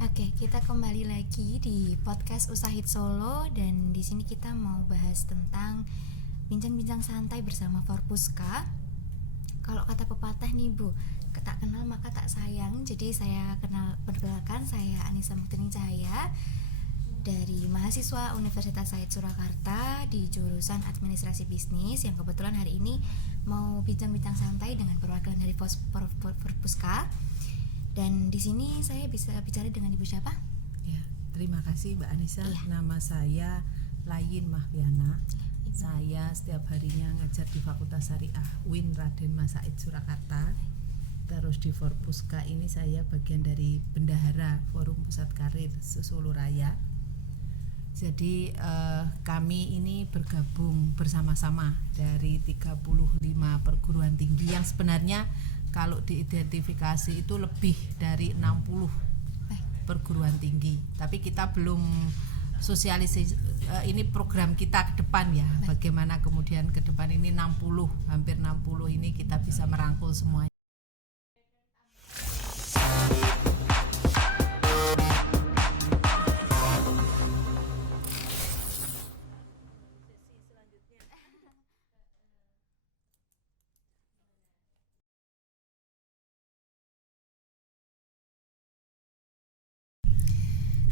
Oke, kita kembali lagi di podcast Usahid Solo dan di sini kita mau bahas tentang bincang-bincang santai bersama Forpuska. Kalau kata pepatah nih Bu, tak kenal maka tak sayang. Jadi saya perkenalkan, saya Anissa Muktini Cahaya dari mahasiswa Universitas Said Surakarta di jurusan Administrasi Bisnis yang kebetulan hari ini mau bincang-bincang santai dengan perwakilan dari Forpuska. Dan di sini saya bisa bicara dengan Ibu siapa? Ya, terima kasih Mbak Anissa. Iya. Nama saya Layin Mahviana. Saya setiap harinya ngajar di Fakultas Syariah UIN Raden Mas Said Surakarta. Terus di Forpuska ini saya bagian dari bendahara Forum Pusat Karir Solo Raya. Jadi kami ini bergabung bersama-sama dari 35 perguruan tinggi yang sebenarnya kalau diidentifikasi itu lebih dari 60 perguruan tinggi. Tapi kita belum sosialisasi ini program kita ke depan ya. Bagaimana kemudian ke depan ini 60, hampir 60 ini kita bisa merangkul semuanya.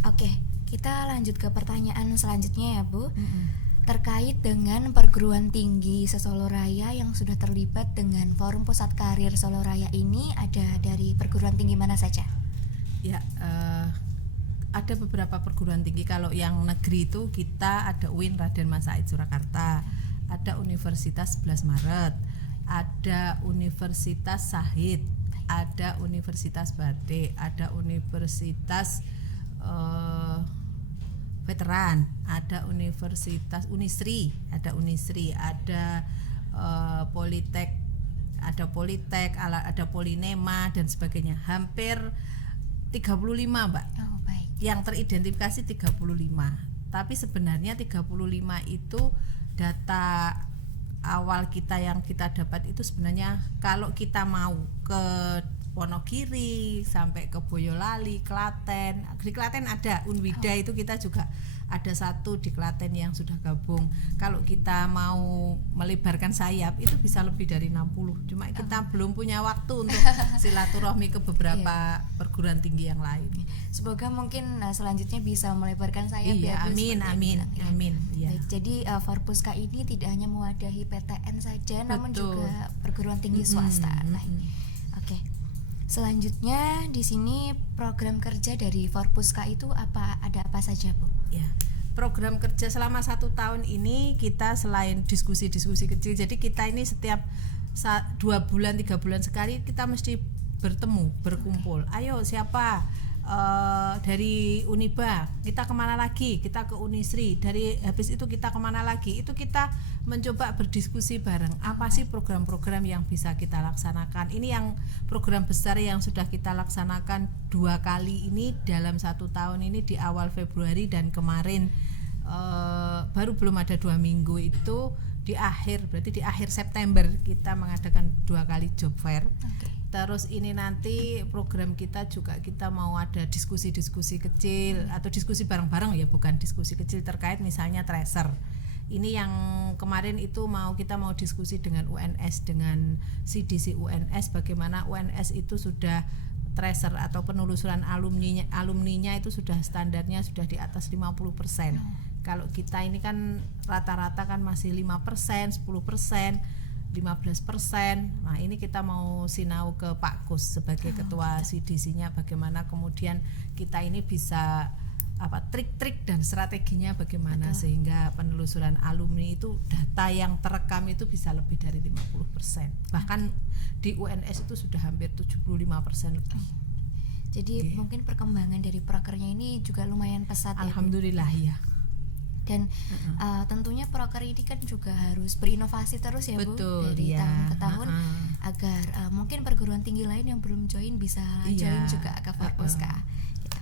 Oke, kita lanjut ke pertanyaan selanjutnya ya Bu. Terkait dengan perguruan tinggi se-Solo Raya yang sudah terlibat dengan Forum Pusat Karir Solo Raya ini, ada dari perguruan tinggi mana saja? Ya, ada beberapa perguruan tinggi. Kalau yang negeri itu kita ada UIN Raden Mas Said Surakarta, ada Universitas 11 Maret, ada Universitas Sahid, ada Universitas Bade, ada Universitas Veteran, ada Universitas Unisri, ada Politek, ada Polinema dan sebagainya. Hampir 35 Mbak. Oh, baik. Yang teridentifikasi 35. Tapi sebenarnya 35 itu data awal kita yang kita dapat itu sebenarnya kalau kita mau ke Wonogiri sampai ke Boyolali, Klaten. Di Klaten ada Unwida, itu kita juga ada satu di Klaten yang sudah gabung. Kalau kita mau melebarkan sayap itu bisa lebih dari 60. Cuma kita belum punya waktu untuk silaturahmi ke beberapa perguruan tinggi yang lain. Semoga mungkin selanjutnya bisa melebarkan sayap Iya, ya Bu, amin. Ya. Baik, jadi Forpuska ini tidak hanya mewadahi PTN saja, namun Betul. juga perguruan tinggi swasta. Baik. Oke. Selanjutnya di sini program kerja dari Forpuska itu ada apa saja Bu? Ya, program kerja selama 1 tahun ini kita selain diskusi-diskusi kecil, jadi kita ini setiap 2 bulan 3 bulan sekali kita mesti berkumpul. Ayo siapa dari Uniba kita kemana lagi, kita ke Unisri, dari habis itu kita kemana lagi, itu kita mencoba berdiskusi bareng apa sih program-program yang bisa kita laksanakan. Ini yang program besar yang sudah kita laksanakan 2 kali ini dalam 1 tahun ini, di awal Februari dan kemarin baru belum ada 2 minggu itu di akhir September kita mengadakan 2 kali job fair. Terus ini nanti program kita juga kita mau ada diskusi-diskusi kecil atau diskusi bareng-bareng ya, bukan diskusi kecil terkait misalnya tracer. Ini yang kemarin itu kita mau diskusi dengan UNS, dengan CDC UNS, bagaimana UNS itu sudah tracer atau penelusuran alumninya itu sudah standarnya sudah di atas 50%. Kalau kita ini kan rata-rata kan masih 5%, 10%, 15%. Nah, ini kita mau sinau ke Pak Kus sebagai ketua CDC-nya, bagaimana kemudian kita ini bisa trik-trik dan strateginya bagaimana. Betul. Sehingga penelusuran alumni itu data yang terekam itu bisa lebih dari 50%. Bahkan di UNS itu sudah hampir 75% lebih. Jadi mungkin perkembangan dari prokernya ini juga lumayan pesat. Alhamdulillah ya. Dan tentunya proker ini kan juga harus berinovasi terus ya Bu. Betul, dari ya. tahun ke tahun agar mungkin perguruan tinggi lain yang belum join bisa join juga ke Forpuska. Gitu.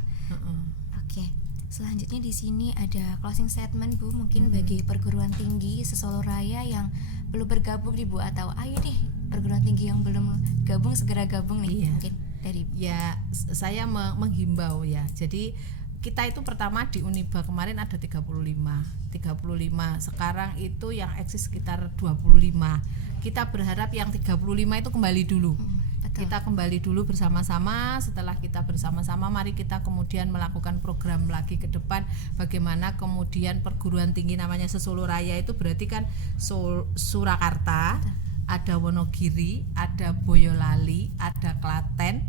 Oke. Selanjutnya di sini ada closing statement Bu, mungkin bagi perguruan tinggi se-Solo Raya yang belum bergabung nih Bu, atau ayo nih perguruan tinggi yang belum gabung segera gabung nih. Mungkin dari Ya, saya menghimbau ya. Jadi kita itu pertama di Uniba kemarin ada 35. Sekarang itu yang eksis sekitar 25. Kita berharap yang 35 itu kembali dulu. betul. Kita kembali dulu bersama-sama. Setelah kita bersama-sama, mari kita kemudian melakukan program lagi ke depan. Bagaimana kemudian perguruan tinggi namanya Sesolo Raya itu berarti kan Surakarta, ada Wonogiri, ada Boyolali, ada Klaten,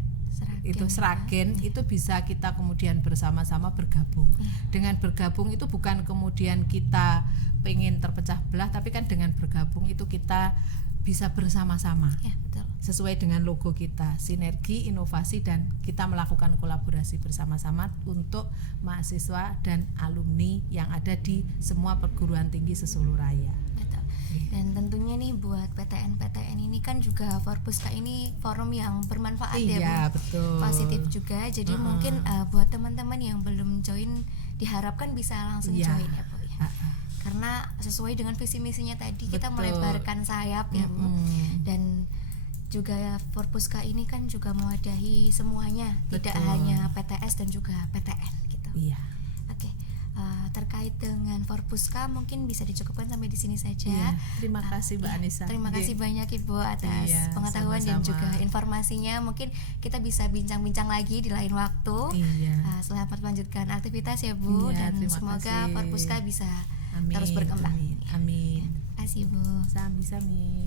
itu Sragen, itu bisa kita kemudian bersama-sama bergabung. Dengan bergabung itu bukan kemudian kita pengen terpecah belah, tapi kan dengan bergabung itu kita bisa bersama-sama. Ya, betul. Sesuai dengan logo kita, sinergi, inovasi, dan kita melakukan kolaborasi bersama-sama untuk mahasiswa dan alumni yang ada di semua perguruan tinggi Sesolo Raya. Betul. Dan tentunya nih buat PTN ini kan juga Forpuska ini forum yang bermanfaat ya Bu. Iya, betul. Positif juga. Jadi mungkin buat teman-teman yang belum join diharapkan bisa langsung Iya. join ya Bu ya. Karena sesuai dengan visi misinya tadi kita Betul. melebarkan sayap ya Bu. Dan juga Forpuska ini kan juga mewadahi semuanya, tidak Betul. hanya PTS dan juga PTN gitu. Iya. Oke. Terkait dengan Forpuska mungkin bisa dicukupkan sampai di sini saja. Iya. Terima kasih Mbak Iya, Anissa. terima kasih banyak Ibu atas Iya, pengetahuan dan sama-sama. juga informasinya. Mungkin kita bisa bincang-bincang lagi di lain waktu. Iya. Selamat melanjutkan aktivitas ya Bu, Iya, dan terima semoga kasih. Forpuska bisa Amin, terus berkembang. Amin. Amin. Terima kasih Bu. Sami-sami.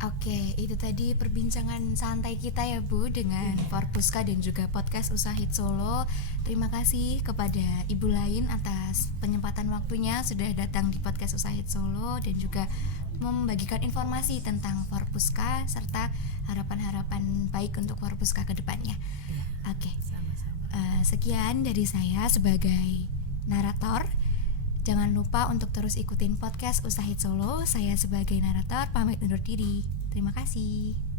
Oke, itu tadi perbincangan santai kita ya Bu dengan Forpuska dan juga podcast Usahid Solo. Terima kasih kepada Ibu Lain atas penyempatan waktunya sudah datang di podcast Usahid Solo dan juga membagikan informasi tentang Forpuska serta harapan-harapan baik untuk Forpuska ke depannya. Oke, Sama-sama. sekian dari saya sebagai narator. Jangan lupa untuk terus ikutin podcast Usahid Solo. Saya sebagai narator pamit undur diri. Terima kasih.